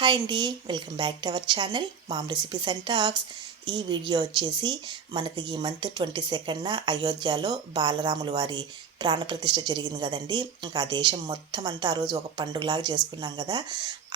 Hi అండి welcome back to our channel mom recipes and talks. ఈ video వచ్చేసి మనకు ఈ మంత్ ట్వంటీ సెకండ్న అయోధ్యలో బాలరాముల వారి ప్రాణప్రతిష్ఠ జరిగింది కదండి. ఇంకా ఆ దేశం మొత్తం అంతా ఆ రోజు ఒక పండుగలాగా చేసుకున్నాం కదా.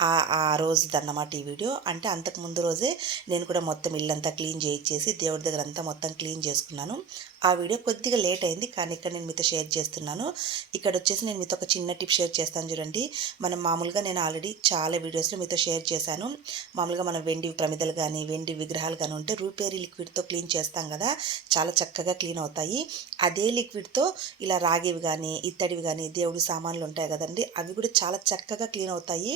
ఆ ఆ రోజుది అన్నమాట ఈ వీడియో. అంటే అంతకు ముందు రోజే నేను కూడా మొత్తం ఇల్లంతా క్లీన్ చేయించేసి దేవుడి దగ్గర అంతా మొత్తం క్లీన్ చేసుకున్నాను. ఆ వీడియో కొద్దిగా లేట్ అయింది కానీ ఇక్కడ నేను మీతో షేర్ చేస్తున్నాను. ఇక్కడ వచ్చేసి నేను మీతో ఒక చిన్న టిప్ షేర్ చేస్తాను చూడండి. మనం మామూలుగా నేను ఆల్రెడీ చాలా వీడియోస్లో మీతో షేర్ చేశాను. మామూలుగా మనం వెండి ప్రమిదలు కానీ వెండి విగ్రహాలు కానీ ఉంటే రూపేరీ లిక్విడ్తో క్లీన్ చేస్తాం కదా. చాలా చక్కగా క్లీన్ అవుతాయి. అదే లిక్విడ్తో ఇలా రాగివి కానీ ఇత్తడివి కానీ దేవుడి సామాన్లు ఉంటాయి కదండి. అవి కూడా చాలా చక్కగా క్లీన్ అవుతాయి.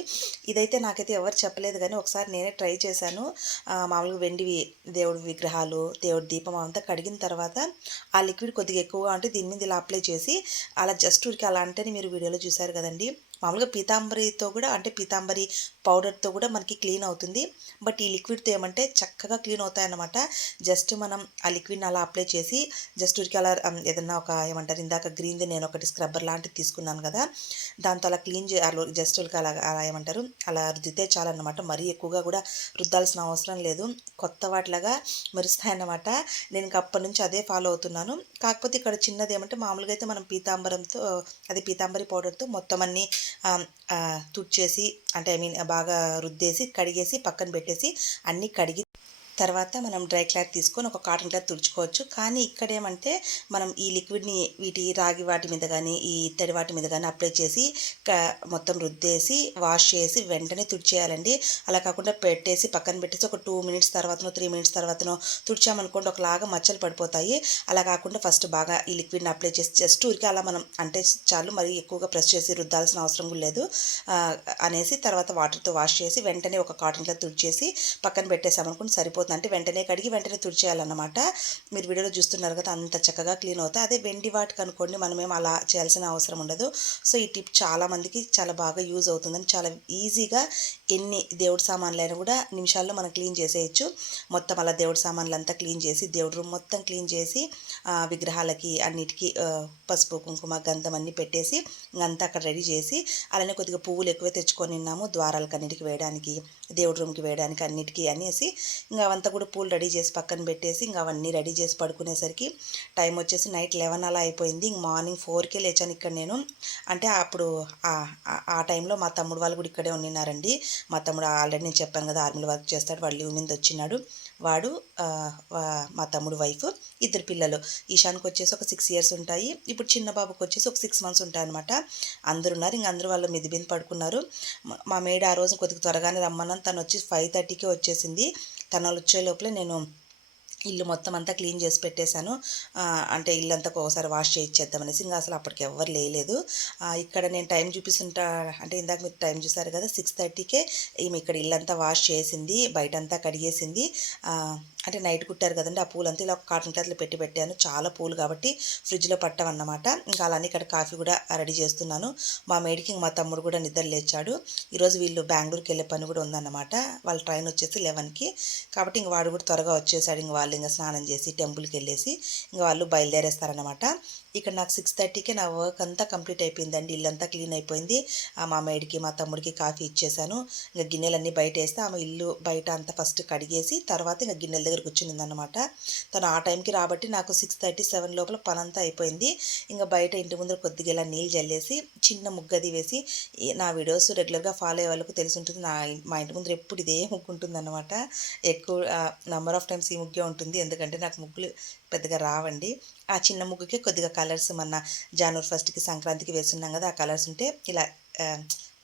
ఇదైతే నాకైతే ఎవరు చెప్పలేదు కానీ ఒకసారి నేనే ట్రై చేశాను. మామూలుగా వెండి దేవుడి విగ్రహాలు దేవుడి దీపం అంతా కడిగిన తర్వాత ఆ లిక్విడ్ కొద్దిగా ఎక్కువగా ఉంటే దీని మీద ఇలా అప్లై చేసి అలా జస్ట్ ఊరికి అలా అంటేనే మీరు వీడియోలో చూశారు కదండి. మామూలుగా పీతాంబరితో కూడా అంటే పీతాంబరి పౌడర్తో కూడా మనకి క్లీన్ అవుతుంది. బట్ ఈ లిక్విడ్తో ఏమంటే చక్కగా క్లీన్ అవుతాయన్నమాట. జస్ట్ మనం ఆ లిక్విడ్ని అలా అప్లై చేసి జస్ట్ ఉరికి అలా ఏదన్నా ఒక ఏమంటారు ఇందాక గ్రీన్ది నేను ఒకటి స్క్రబ్బర్ లాంటిది తీసుకున్నాను కదా దాంతో అలా క్లీన్ చే జస్ట్ ఉరికి అలా అలా ఏమంటారు అలా రుద్దితే చాలన్నమాట. మరీ ఎక్కువగా కూడా రుద్దాల్సిన అవసరం లేదు. కొత్త వాటిలాగా మెరుస్తాయన్నమాట. నేను అప్పటి నుంచి అదే ఫాలో అవుతున్నాను. కాకపోతే ఇక్కడ చిన్నది ఏమంటే మామూలుగా అయితే మనం పీతాంబరంతో అది పీతాంబరి పౌడర్తో మొత్తం అన్నీ తుడిచేసి అంటే ఐ మీన్ బాగా రుద్దేసి కడిగేసి పక్కన పెట్టేసి అన్నీ కడిగి తర్వాత మనం డ్రై క్లాత్ తీసుకొని ఒక కాటన్ క్లాత్ తుడుచుకోవచ్చు. కానీ ఇక్కడ ఏమంటే మనం ఈ లిక్విడ్ని వీటి రాగి వాటి మీద కానీ ఈ ఇత్తడి వాటి మీద కానీ అప్లై చేసి మొత్తం రుద్దేసి వాష్ చేసి వెంటనే తుడిచేయాలండి. అలా కాకుండా పెట్టేసి పక్కన పెట్టేసి ఒక టూ మినిట్స్ తర్వాతనో త్రీ మినిట్స్ తర్వాతనో తుడిచామనుకోండి ఒకలాగా మచ్చలు పడిపోతాయి. అలా కాకుండా ఫస్ట్ బాగా ఈ లిక్విడ్ని అప్లై చేసి జస్ట్ ఊరికి అలా మనం అంటే చాలు మరి ఎక్కువగా ప్రెస్ చేసి రుద్దాల్సిన అవసరం లేదు. అనేసి తర్వాత వాటర్తో వాష్ చేసి వెంటనే ఒక కాటన్ క్లాత్ తుడిచేసి పక్కన పెట్టేసామనుకోండి సరిపోతుంది. అయిపోతుంది. అంటే వెంటనే కడిగి వెంటనే తుడిచేయాలన్నమాట. మీరు వీడియోలో చూస్తున్నారు కదా అంత చక్కగా క్లీన్ అవుతాయి అదే వెండి వాటికి అనుకోండి మనమేం అలా చేయాల్సిన అవసరం ఉండదు. సో ఈ టిప్ చాలామందికి చాలా బాగా యూజ్ అవుతుందని చాలా ఈజీగా ఎన్ని దేవుడి సామాన్లు అయినా కూడా నిమిషాల్లో మనం క్లీన్ చేసేయచ్చు. మొత్తం అలా దేవుడి సామాన్లు అంతా క్లీన్ చేసి దేవుడి రూమ్ మొత్తం క్లీన్ చేసి విగ్రహాలకి అన్నిటికీ పసుపు కుంకుమ గంధం అన్నీ పెట్టేసి అంతా అక్కడ రెడీ చేసి అలానే కొద్దిగా పువ్వులు ఎక్కువ తెచ్చుకొని ఉన్నాము ద్వారాలకు అన్నిటికి వేయడానికి దేవుడి రూమ్కి వేయడానికి అన్నిటికీ అనేసి ఇంకా అంతా కూడా పూలు రెడీ చేసి పక్కన పెట్టేసి ఇంకా అవన్నీ రెడీ చేసి పడుకునేసరికి టైం వచ్చేసి నైట్ లెవెన్ అలా అయిపోయింది. ఇంక మార్నింగ్ ఫోర్కే లేచాను ఇక్కడ నేను. అంటే అప్పుడు ఆ టైంలో మా తమ్ముడు వాళ్ళు కూడా ఇక్కడే ఉండినారండి మా తమ్ముడు ఆల్రెడీ నేను చెప్పాను కదా ఆర్మీలో వర్క్ చేస్తాడు వాళ్ళు లీవ్ మీద వచ్చినాడు. వాడు మా తమ్ముడు వైఫ్ ఇద్దరు పిల్లలు. ఈశాన్కి వచ్చేసి ఒక సిక్స్ ఇయర్స్ ఉంటాయి. ఇప్పుడు చిన్న బాబుకి వచ్చేసి ఒక సిక్స్ మంత్స్ ఉంటాయి అనమాట అందరు ఉన్నారు ఇంక అందరూ వాళ్ళు మిదిబింది పడుకున్నారు. మా మేడ ఆ రోజు కొద్దిగా త్వరగానే రమ్మన్నాను. తను వచ్చి ఫైవ్ థర్టీకే వచ్చేసింది. తను వచ్చే లోపల నేను ఇల్లు మొత్తం అంతా క్లీన్ చేసి పెట్టేశాను. అంటే ఇల్లు అంతా ఒకసారి వాష్ చేయించేద్దామనేసి ఇంకా అసలు అప్పటికి ఎవరు లేలేదు. ఇక్కడ నేను టైం చూపిస్తుంటా అంటే ఇందాక మీరు టైం చూసారు కదా సిక్స్ థర్టీకే ఈమె ఇక్కడ ఇల్లంతా వాష్ చేసింది బయటంతా కడిగేసింది. అంటే నైట్ కుట్టారు కదండి ఆ పూలంతా ఇలా కాటన్ క్లాత్లో పెట్టి పెట్టాను. చాలా పూలు కాబట్టి ఫ్రిడ్జ్లో పట్టామన్నమాట ఇంకా అలానే ఇక్కడ కాఫీ కూడా రెడీ చేస్తున్నాను. మా మేడికి మా తమ్ముడు కూడా నిద్ర లేచాడు. ఈరోజు వీళ్ళు బెంగళూరుకి వెళ్ళే పని కూడా ఉందన్నమాట. వాళ్ళ ట్రైన్ వచ్చేసి లెవెన్కి. కాబట్టి ఇంక వాడు కూడా త్వరగా వచ్చేసాడు. ఇంక వాళ్ళు ఇంకా స్నానం చేసి టెంపుల్కి వెళ్ళేసి ఇంకా వాళ్ళు బయలుదేరేస్తారనమాట ఇక్కడ నాకు సిక్స్ థర్టీకే నా వర్క్ అంతా కంప్లీట్ అయిపోయిందండి. ఇల్లంతా క్లీన్ అయిపోయింది. మా మేడికి మా తమ్ముడికి కాఫీ ఇచ్చేసాను. ఇంకా గిన్నెలన్నీ బయట వేస్తే ఆమె ఇల్లు బయట అంతా ఫస్ట్ కడిగేసి తర్వాత ఇంకా గిన్నెల దగ్గర కూర్చునిందనమాట తను ఆ టైంకి రాబట్టి నాకు సిక్స్ థర్టీ సెవెన్ లోపల పనంతా అయిపోయింది. ఇంకా బయట ఇంటి ముందర కొద్దిగా ఇలా నీళ్ళు జల్లేసి చిన్న ముగ్గది వేసి నా వీడియోస్ రెగ్యులర్గా ఫాలో అయ్యే వాళ్ళకు తెలిసి ఉంటుంది నా మా ఇంటి ముందర ఎప్పుడు ఇదే ముగ్గు ఉంటుందన్నమాట ఎక్కువ నెంబర్ ఆఫ్ టైమ్స్ ఈ ముగ్గే ఉంటుంది. ఎందుకంటే నాకు ముగ్గులు పెద్దగా రావండి. ఆ చిన్న ముగ్గుకే కొద్దిగా కలర్స్ మన జనవరి ఫస్ట్కి సంక్రాంతికి వేస్తున్నాం కదా ఆ కలర్స్ ఉంటే ఇలా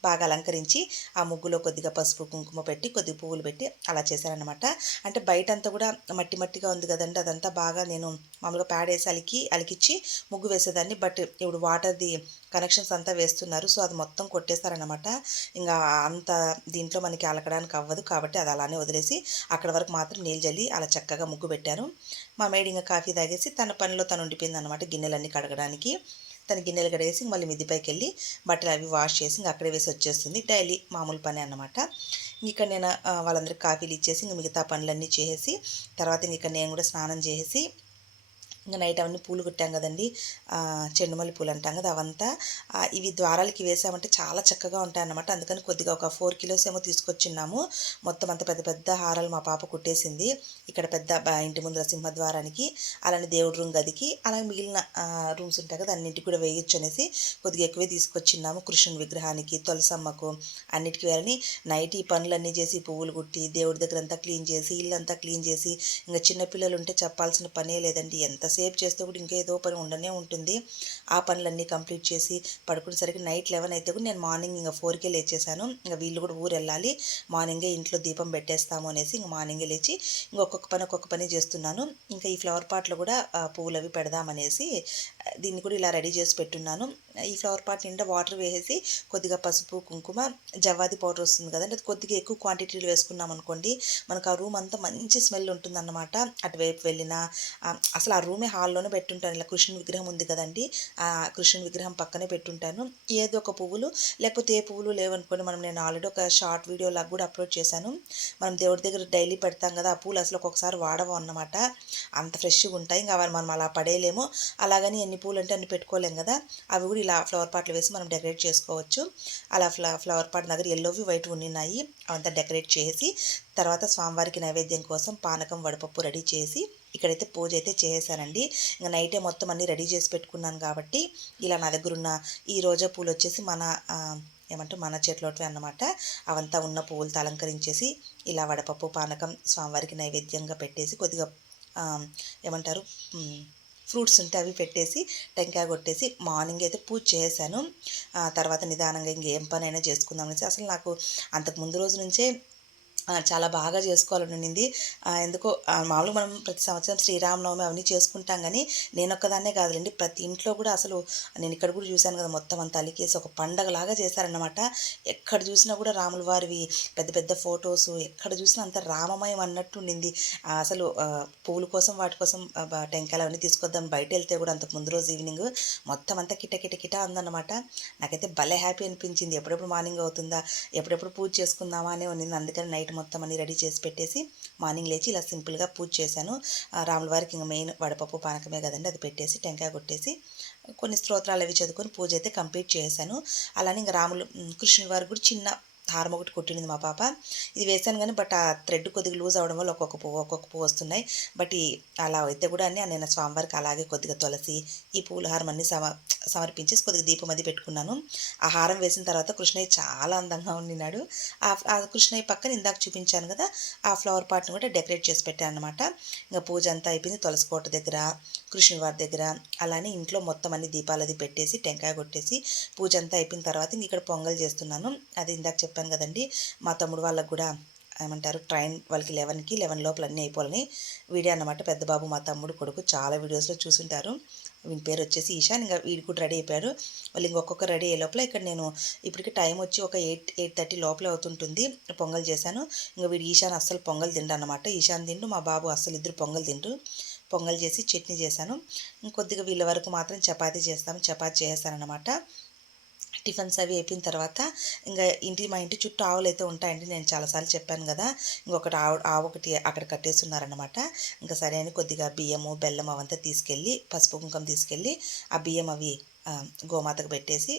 బాగా అలంకరించి ఆ ముగ్గులో కొద్దిగా పసుపు కుంకుమ పెట్టి కొద్ది పువ్వులు పెట్టి అలా చేశారనమాట అంటే బయట అంతా కూడా మట్టి మట్టిగా ఉంది కదండి అదంతా బాగా నేను మామూలుగా ప్యాడ్ వేసి అలికి అలికిచ్చి ముగ్గు వేసేదాన్ని. బట్ ఇప్పుడు వాటర్ది కనెక్షన్స్ అంతా వేస్తున్నారు సో అది మొత్తం కొట్టేస్తారనమాట ఇంకా అంత దీంట్లో మనకి అలకడానికి అవ్వదు కాబట్టి అది అలానే వదిలేసి అక్కడ వరకు మాత్రం నీళ్ళు జల్లి అలా చక్కగా ముగ్గు పెట్టాను. మా మేడ్ ఇంకా కాఫీ తాగేసి తన పనిలో తను ఉండిపోయింది అనమాట గిన్నెలన్నీ కడగడానికి. తన గిన్నెలు కడిగేసి మళ్ళీ మిదిపైకి వెళ్ళి బట్టలు అవి వాష్ చేసి ఇంకా అక్కడే వేసి వచ్చేస్తుంది. డైలీ మామూలు పని అనమాట ఇక్కడ నేను వాళ్ళందరికీ కాఫీలు ఇచ్చేసి ఇంక మిగతా పనులన్నీ చేసేసి తర్వాత ఇక్కడ నేను కూడా స్నానం చేసి ఇంకా నైట్ అవన్నీ పూలు కుట్టాం కదండి. చెండు చెండుమల్లి పూలు అంటాం కదా అవంతా. ఇవి ద్వారాలకి వేసామంటే చాలా చక్కగా ఉంటాయి అన్నమాట అందుకని కొద్దిగా ఒక ఫోర్ కిలోస్ ఏమో తీసుకొచ్చిన్నాము. మొత్తం అంత పెద్ద పెద్ద హారాలు మా పాప కుట్టేసింది. ఇక్కడ పెద్ద ఇంటి ముందర సింహద్వారానికి అలానే దేవుడి రూమ్ గదికి అలాగే మిగిలిన రూమ్స్ ఉంటాయి కదా అన్నింటికి కూడా వేయొచ్చు అనేసి కొద్దిగా ఎక్కువే తీసుకొచ్చిన్నాము. కృష్ణుని విగ్రహానికి తులసమ్మకు అన్నిటికీ వేయాలని నైట్ ఈ పనులన్నీ చేసి పువ్వులు కుట్టి దేవుడి దగ్గర అంతా క్లీన్ చేసి ఇల్లంతా క్లీన్ చేసి ఇంకా చిన్నపిల్లలు ఉంటే చెప్పాల్సిన పనే లేదండి. ఎంత సేవ్ చేస్తే కూడా ఇంకేదో పని ఉండనే ఉంటుంది. ఆ పనులన్నీ కంప్లీట్ చేసి పడుకునేసరికి నైట్ లెవెన్ అయితే కూడా నేను మార్నింగ్ ఇంకా ఫోర్కే లేచేసాను ఇంకా వీళ్ళు కూడా ఊరు వెళ్ళాలి మార్నింగే ఇంట్లో దీపం పెట్టేస్తాము అనేసి ఇంకా మార్నింగే లేచి ఇంకా ఒక్కొక్క పని ఒక్కొక్క పని చేస్తున్నాను. ఇంకా ఈ ఫ్లవర్ పాట్లో కూడా పువ్వులు అవి పెడదామనేసి దీన్ని కూడా ఇలా రెడీ చేసి పెట్టున్నాను. ఈ ఫ్లవర్ పాట్ నిండా వాటర్ వేసేసి కొద్దిగా పసుపు కుంకుమ జవాది పౌడర్ వస్తుంది కదండి. అది కొద్దిగా ఎక్కువ క్వాంటిటీలో వేసుకున్నాం అనుకోండి మనకు ఆ రూమ్ అంతా మంచి స్మెల్ ఉంటుందన్నమాట. అటువైపు వెళ్ళినా అసలు ఆ రూమే హాల్లోనే పెట్టుంటాను. ఇలా కృష్ణుని విగ్రహం ఉంది కదండి ఆ కృష్ణుని విగ్రహం పక్కనే పెట్టుంటాను. ఏదో ఒక పువ్వులు లేకపోతే ఏ పువ్వులు లేవనుకోండి మనం నేను ఆల్రెడీ ఒక షార్ట్ వీడియో లాగా కూడా అప్లోడ్ చేశాను. మనం దేవుడి దగ్గర డైలీ పెడతాం కదా ఆ పూలు అసలు ఒక్కొక్కసారి వాడవు అన్నమాట. అంత ఫ్రెష్గా ఉంటాయి ఇంకా అవి మనం అలా పడేయలేము. అలాగని ఎన్ని పూలు అంటే అన్ని పెట్టుకోలేం కదా అవి కూడా ఇలా ఫ్లవర్ పాట్లు వేసి మనం డెకరేట్ చేసుకోవచ్చు. అలా ఫ్ల ఫ్లవర్ పాట్ దగ్గర ఎల్లోవి వైట్ ఉన్నాయి అవంతా డెకరేట్ చేసి తర్వాత స్వామివారికి నైవేద్యం కోసం పానకం వడపప్పు రెడీ చేసి ఇక్కడైతే పూజ అయితే చేసేసానండి. ఇంకా నైటే మొత్తం అన్నీ రెడీ చేసి పెట్టుకున్నాను కాబట్టి ఇలా నా దగ్గర ఉన్న ఈ రోజా పూలు వచ్చేసి మన ఏమంటే మన చేతిలోటివే అన్నమాట. అవంతా ఉన్న పువ్వులతో అలంకరించేసి ఇలా వడపప్పు పానకం స్వామివారికి నైవేద్యంగా పెట్టేసి కొద్దిగా ఏమంటారు ఫ్రూట్స్ ఉంటే అవి పెట్టేసి టెంకాయ కొట్టేసి మార్నింగ్ అయితే పూజ చేశాను. ఆ తర్వాత నిదానంగా ఇంకేం పనైనా అయినా చేసుకుందాం అనేసి అసలు నాకు అంతకు ముందు రోజు నుంచే చాలా బాగా చేసుకోవాలని ఉండింది. ఎందుకో మామూలుగా మనం ప్రతి సంవత్సరం శ్రీరామనవమి అవన్నీ చేసుకుంటాం కానీ నేను ఒక్కదాన్నే కాదులేండి. ప్రతి ఇంట్లో కూడా అసలు నేను ఇక్కడ కూడా చూశాను కదా మొత్తం అంత అలికేసి ఒక పండగలాగా చేశారన్నమాట. ఎక్కడ చూసినా కూడా రాముల వారివి పెద్ద పెద్ద ఫొటోస్ ఎక్కడ చూసినా అంత రామమయం అన్నట్టు ఉండింది. అసలు పూల కోసం వాటి కోసం టెంకాయలు అవన్నీ తీసుకొద్దాం బయట వెళ్తే కూడా అంత ముందు రోజు ఈవినింగ్ మొత్తం అంతా కిట కిట కిట అందన్నమాట. నాకైతే భలే హ్యాపీ అనిపించింది. ఎప్పుడెప్పుడు మార్నింగ్ అవుతుందా ఎప్పుడెప్పుడు పూజ చేసుకుందామా అని ఉన్నింది అందుకని నైట్ మొత్తం అన్ని రెడీ చేసి పెట్టేసి మార్నింగ్ లేచి ఇలా సింపుల్గా పూజ చేశాను. రాముల వారికి ఇంకా మెయిన్ వడపప్పు పానకమే కదండి అది పెట్టేసి టెంకాయ కొట్టేసి కొన్ని స్తోత్రాలు అవి చదువుకొని పూజ అయితే కంప్లీట్ చేశాను. అలానే ఇంకా రాములు కృష్ణుని వారు కూడా చిన్న హారం ఒకటి కొట్టింది మా పాప. ఇది వేసాను కానీ బట్ ఆ థ్రెడ్ కొద్దిగా లూజ్ అవడం వల్ల ఒక్కొక్క పువ్వు ఒక్కొక్క పువ్వు వస్తున్నాయి. బట్ అలా అయితే కూడా అన్ని నేను స్వామివారికి అలాగే కొద్దిగా తులసి ఈ పూల హారం అన్ని సమ సమర్పించేసి కొద్దిగా దీపం అది పెట్టుకున్నాను. ఆ హారం వేసిన తర్వాత కృష్ణయ్య చాలా అందంగా ఉండినాడు. ఆ ఆ కృష్ణయ్య పక్కన ఇందాక చూపించాను కదా ఆ ఫ్లవర్ పాట్ని కూడా డెకరేట్ చేసి పెట్టాను అనమాట ఇంకా పూజ అంతా అయిపోయింది తులసి కోట దగ్గర కృష్ణుని వారి దగ్గర. అలానే ఇంట్లో మొత్తం అన్ని దీపాలు అది పెట్టేసి టెంకాయ కొట్టేసి పూజ అంతా అయిపోయిన తర్వాత ఇంక ఇక్కడ పొంగల్ చేస్తున్నాను. అది ఇందాక చెప్పాను కదండి. మా తమ్ముడు వాళ్ళకు కూడా ఏమంటారు ట్రైన్ వాళ్ళకి లెవెన్కి లెవెన్ లోపల అన్నీ అయిపోవాలని వీడియో అన్నమాట పెద్ద బాబు మా తమ్ముడు కొడుకు చాలా వీడియోస్లో చూసుంటారు. వీని పేరు వచ్చేసి ఈశాన్ ఇంకా వీడు కూడా రెడీ అయిపోయాడు. వాళ్ళు ఇంకొక రెడీ అయ్యే లోపల ఇక్కడ నేను ఇప్పటికి టైం వచ్చి ఒక ఎయిట్ ఎయిట్ థర్టీ లోపల అవుతుంటుంది. పొంగల్ చేశాను. ఇంకా వీడు ఈశాన్ అస్సలు పొంగల్ తిండు అనమాట ఈశాన్ తిండు మా బాబు అస్సలు ఇద్దరు పొంగల్ తిండు. పొంగల్ చేసి చట్నీ చేశాను. ఇంకొద్దిగా వీళ్ళ వరకు మాత్రం చపాతీ చేస్తాము చపాతీ చేశాను టిఫిన్స్ అవి అయిపోయిన తర్వాత ఇంకా ఇంటి మా ఇంటి చుట్టూ ఆవులు అయితే ఉంటాయండి. నేను చాలాసార్లు చెప్పాను కదా ఇంకొకటి ఆవు ఆవు ఒకటి అక్కడ కట్టేస్తున్నారనమాట ఇంకా సరే అని కొద్దిగా బియ్యము బెల్లం అవంతా తీసుకెళ్ళి పసుపు కుంకం తీసుకెళ్ళి ఆ బియ్యం అవి గోమాతకు పెట్టేసి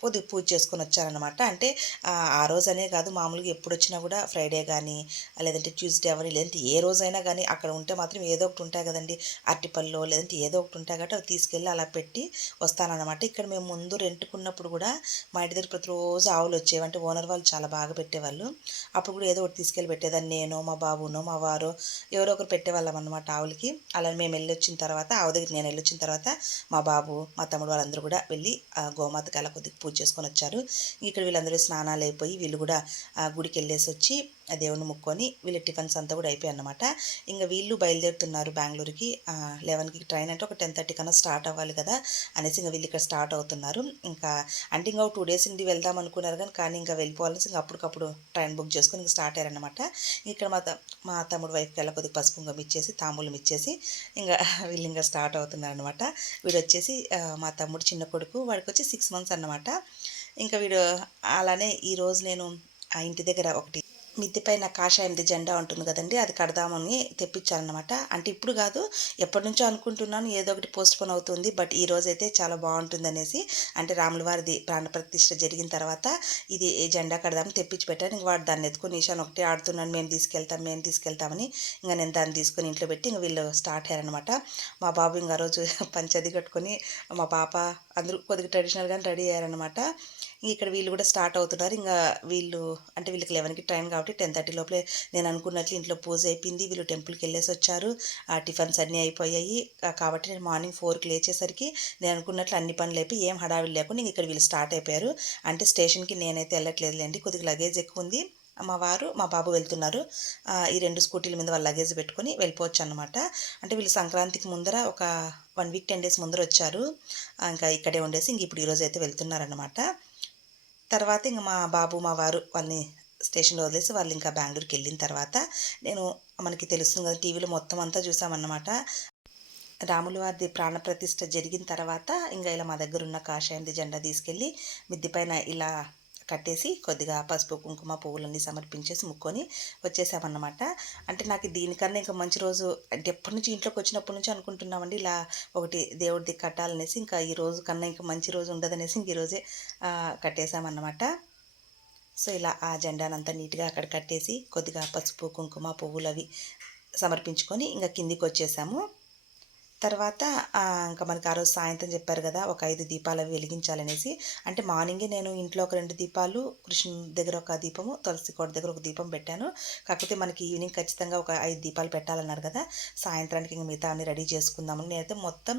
పొద్దు పూజ చేసుకొని వచ్చారనమాట అంటే ఆ, రోజు రోజనే కాదు మామూలుగా ఎప్పుడు వచ్చినా కూడా ఫ్రైడే కానీ లేదంటే ట్యూస్డే అవని లేదంటే ఏ రోజైనా కానీ అక్కడ ఉంటే మాత్రం ఏదో ఒకటి ఉంటాయి కదండి. అరటిపళ్ళు లేదంటే ఏదో ఒకటి ఉంటాయి కాబట్టి అవి తీసుకెళ్ళి అలా పెట్టి వస్తానన్నమాట. ఇక్కడ మేము ముందు రెంట్కున్నప్పుడు కూడా మా ఇంటి దగ్గర ప్రతిరోజు ఆవులు వచ్చేవి. అంటే ఓనర్ వాళ్ళు చాలా బాగా పెట్టేవాళ్ళు. అప్పుడు కూడా ఏదో ఒకటి తీసుకెళ్ళి పెట్టేదాన్ని. నేను మా బాబునో మా వారు ఎవరో ఒకరు పెట్టేవాళ్ళం అనమాట ఆవులకి. అలా మేము వెళ్ళి వచ్చిన తర్వాత ఆవు దగ్గర నేను వెళ్ళి వచ్చిన తర్వాత మా బాబు మా తమ్ముడు వాళ్ళందరూ కూడా వెళ్ళి ఆ గోమాతకి అలా కొద్దిగా పూజ చేసుకొని వచ్చారు. ఇక్కడ వీళ్ళందరూ స్నానాలు అయిపోయి వీళ్ళు కూడా గుడికి వెళ్ళేసి వచ్చి దేవుని ముక్కొని వీళ్ళ టిఫిన్స్ అంతా కూడా అయిపోయాయి అనమాట ఇంకా వీళ్ళు బయలుదేరుతున్నారు బెంగళూరుకి. లెవెన్కి ట్రైన్ అంటే ఒక టెన్ థర్టీ కన్నా స్టార్ట్ అవ్వాలి కదా అనేసి ఇంకా వీళ్ళు ఇక్కడ స్టార్ట్ అవుతున్నారు. ఇంకా అంటే ఇంకా టూ డేస్ ఇంటి వెళ్దాం అనుకున్నారు కానీ కానీ ఇంకా వెళ్ళిపోవాలని ఇంకా అప్పటికప్పుడు ట్రైన్ బుక్ చేసుకొని ఇంకా స్టార్ట్ అయ్యారనమాట ఇక్కడ మా మా తమ్ముడు వైఫ్కి వెళ్ళ కొద్దిగా పసుపు కుంకుమ ఇచ్చేసి తాంబూలం ఇచ్చేసి ఇంకా వీళ్ళు ఇంకా స్టార్ట్ అవుతున్నారు అనమాట వీడు వచ్చేసి మా తమ్ముడు చిన్న కొడుకు వాడికి వచ్చి సిక్స్ మంత్స్ అనమాట ఇంకా వీడు అలానే ఈరోజు నేను ఆ ఇంటి దగ్గర ఒకటి మిద్ది పైన కాషాయంది జెండా ఉంటుంది కదండి అది కడదామని తెప్పించాలన్నమాట అంటే ఇప్పుడు కాదు ఎప్పటి నుంచో అనుకుంటున్నాను ఏదో ఒకటి పోస్ట్ పోన్ అవుతుంది బట్ ఈ రోజైతే చాలా బాగుంటుంది అనేసి అంటే రాముల వారిది ప్రాణప్రతిష్ఠ జరిగిన తర్వాత ఇది జెండా కడదామని తెప్పించి పెట్టాను. ఇంక వాడు దాన్ని ఎత్తుకుని ఈశాన్ ఒకటే ఆడుతున్నాను మేము తీసుకెళ్తాం మేము తీసుకెళ్తామని ఇంకా నేను దాన్ని తీసుకొని ఇంట్లో పెట్టి ఇంక వీళ్ళు స్టార్ట్ అయ్యారనమాట మా బాబు ఇంకా రోజు పంచది కట్టుకొని మా పాప అందరూ కొద్దిగా ట్రెడిషనల్గా రెడీ అయ్యారనమాట ఇక్కడ వీళ్ళు కూడా స్టార్ట్ అవుతున్నారు. ఇంకా వీళ్ళు అంటే వీళ్ళకి లెవెన్కి ట్రైన్ కాబట్టి టెన్ థర్టీ లోపలే నేను అనుకున్నట్లు ఇంట్లో పూజ అయిపోయింది. వీళ్ళు టెంపుల్కి వెళ్ళేసి వచ్చారు. ఆ టిఫిన్స్ అన్నీ అయిపోయాయి. కాబట్టి నేను మార్నింగ్ ఫోర్కి లేచేసరికి నేను అనుకున్నట్లు అన్ని పనులు అయిపోయి ఏం హడావిడి లేకుండా ఇంక ఇక్కడ వీళ్ళు స్టార్ట్ అయిపోయారు. అంటే స్టేషన్కి నేనైతే వెళ్ళట్లేదులేండి కొద్దిగా లగేజ్ ఎక్కువ ఉంది. మా వారు మా బాబు వెళ్తున్నారు. ఈ రెండు స్కూటీల మీద వాళ్ళ లగేజ్ పెట్టుకొని వెళ్ళిపోవచ్చు అనమాట అంటే వీళ్ళు సంక్రాంతికి ముందర ఒక వన్ వీక్ టెన్ డేస్ ముందర వచ్చారు. ఇంకా ఇక్కడే ఉండేసి ఇంక ఇప్పుడు ఈరోజు అయితే వెళ్తున్నారనమాట తర్వాత ఇంక మా బాబు మా వారు వాళ్ళని స్టేషన్లో వదిలేసి వాళ్ళు ఇంకా బెంగళూరుకి వెళ్ళిన తర్వాత నేను మనకి తెలుస్తుంది కదా టీవీలో మొత్తం అంతా చూసామన్నమాట. రాముల వారిది ప్రాణప్రతిష్ఠ జరిగిన తర్వాత ఇంకా ఇలా మా దగ్గర ఉన్న కాషాయంది జెండా తీసుకెళ్ళి మిద్దిపైన ఇలా కట్టేసి కొద్దిగా పసుపు కుంకుమ పువ్వులన్నీ సమర్పించేసి ముక్కొని వచ్చేసామన్నమాట. అంటే నాకు దీనికన్నా ఇంకా మంచి రోజు అంటే ఎప్పటి నుంచి ఇంట్లోకి వచ్చినప్పటి నుంచి అనుకుంటున్నామండి ఇలా ఒకటి దేవుడిది కట్టాలనేసి ఇంకా ఈ రోజు కన్నా ఇంకా మంచి రోజు ఉండదనేసి ఇంక ఈరోజే కట్టేసామన్నమాట. సో ఇలా ఆ జెండానంతా నీట్గా అక్కడ కట్టేసి కొద్దిగా పసుపు కుంకుమ పువ్వులు అవి సమర్పించుకొని ఇంకా కిందికి వచ్చేసాము. తర్వాత ఇంకా మనకి ఆ రోజు సాయంత్రం చెప్పారు కదా ఒక ఐదు దీపాలు అవి వెలిగించాలనేసి. అంటే మార్నింగే నేను ఇంట్లో ఒక రెండు దీపాలు కృష్ణ దగ్గర ఒక దీపము తులసి కోట దగ్గర ఒక దీపం పెట్టాను. కాకపోతే మనకి ఈవినింగ్ ఖచ్చితంగా ఒక ఐదు దీపాలు పెట్టాలన్నారు కదా సాయంత్రానికి ఇంక మిగతా అన్ని రెడీ చేసుకుందామని నేనైతే మొత్తం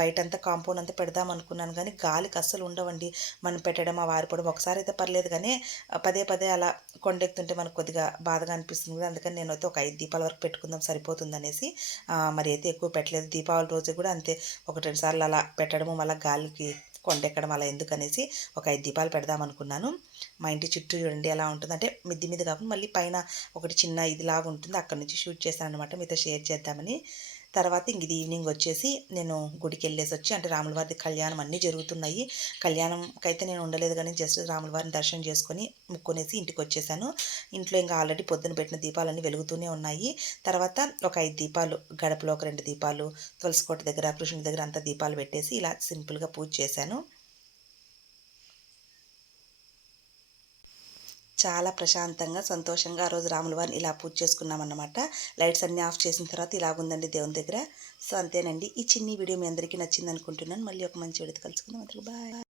బయటంతా కాంపౌండ్ అంతా పెడదాం అనుకున్నాను కానీ గాలికి అస్సలు ఉండవండి. మనం పెట్టడం ఆ వారిపోవడం ఒకసారి అయితే పర్లేదు కానీ పదే పదే అలా కొండెక్కుతుంటే మనకు కొద్దిగా బాధగా అనిపిస్తుంది కదా అందుకని నేనైతే ఒక ఐదు దీపాల వరకు పెట్టుకుందాం సరిపోతుంది అనేసి మరి అయితే ఎక్కువ పెట్టలేదు. దీపావళి రోజు కూడా అంతే. ఒక రెండు సార్లు అలా పెట్టడము మళ్ళీ గాలికి కొండెక్కడం అలా ఎందుకనేసి ఒక ఐదు దీపాలు పెడదాం అనుకున్నాను. మా ఇంటి చుట్టూ చూడండి ఎలా ఉంటుంది. అంటే మిద్ది మీద కాకుండా మళ్ళీ పైన ఒకటి చిన్న ఇదిలాగా ఉంటుంది. అక్కడ నుంచి షూట్ చేశాను అనమాట మీతో షేర్ చేద్దామని. తర్వాత ఇంక ఇది ఈవినింగ్ వచ్చేసి నేను గుడికి వెళ్ళేసి వచ్చి అంటే రాములవారి కళ్యాణం అన్నీ జరుగుతున్నాయి. కళ్యాణంకి అయితే నేను ఉండలేదు కానీ జస్ట్ రాములవారిని దర్శనం చేసుకొని ముక్కునేసి ఇంటికి వచ్చేసాను. ఇంట్లో ఇంకా ఆల్రెడీ పొద్దున పెట్టిన దీపాలన్నీ వెలుగుతూనే ఉన్నాయి. తర్వాత ఒక ఐదు దీపాలు గడపలో ఒక రెండు దీపాలు తులసికోట దగ్గర కృష్ణుడి దగ్గర అంత దీపాలు పెట్టేసి ఇలా సింపుల్గా పూజ చేశాను. చాలా ప్రశాంతంగా సంతోషంగా ఆ రోజు రాముల వారిని ఇలా పూజ చేసుకున్నాం అన్నమాట లైట్స్ అన్నీ ఆఫ్ చేసిన తర్వాత ఇలాగుందండి దేవుని దగ్గర. సో అంతేనండి. ఈ చిన్ని వీడియో మీ అందరికీ నచ్చింది అనుకుంటున్నాను మళ్ళీ ఒక మంచి వీడియో కలుసుకుందాం. అందరికీ బాయ్.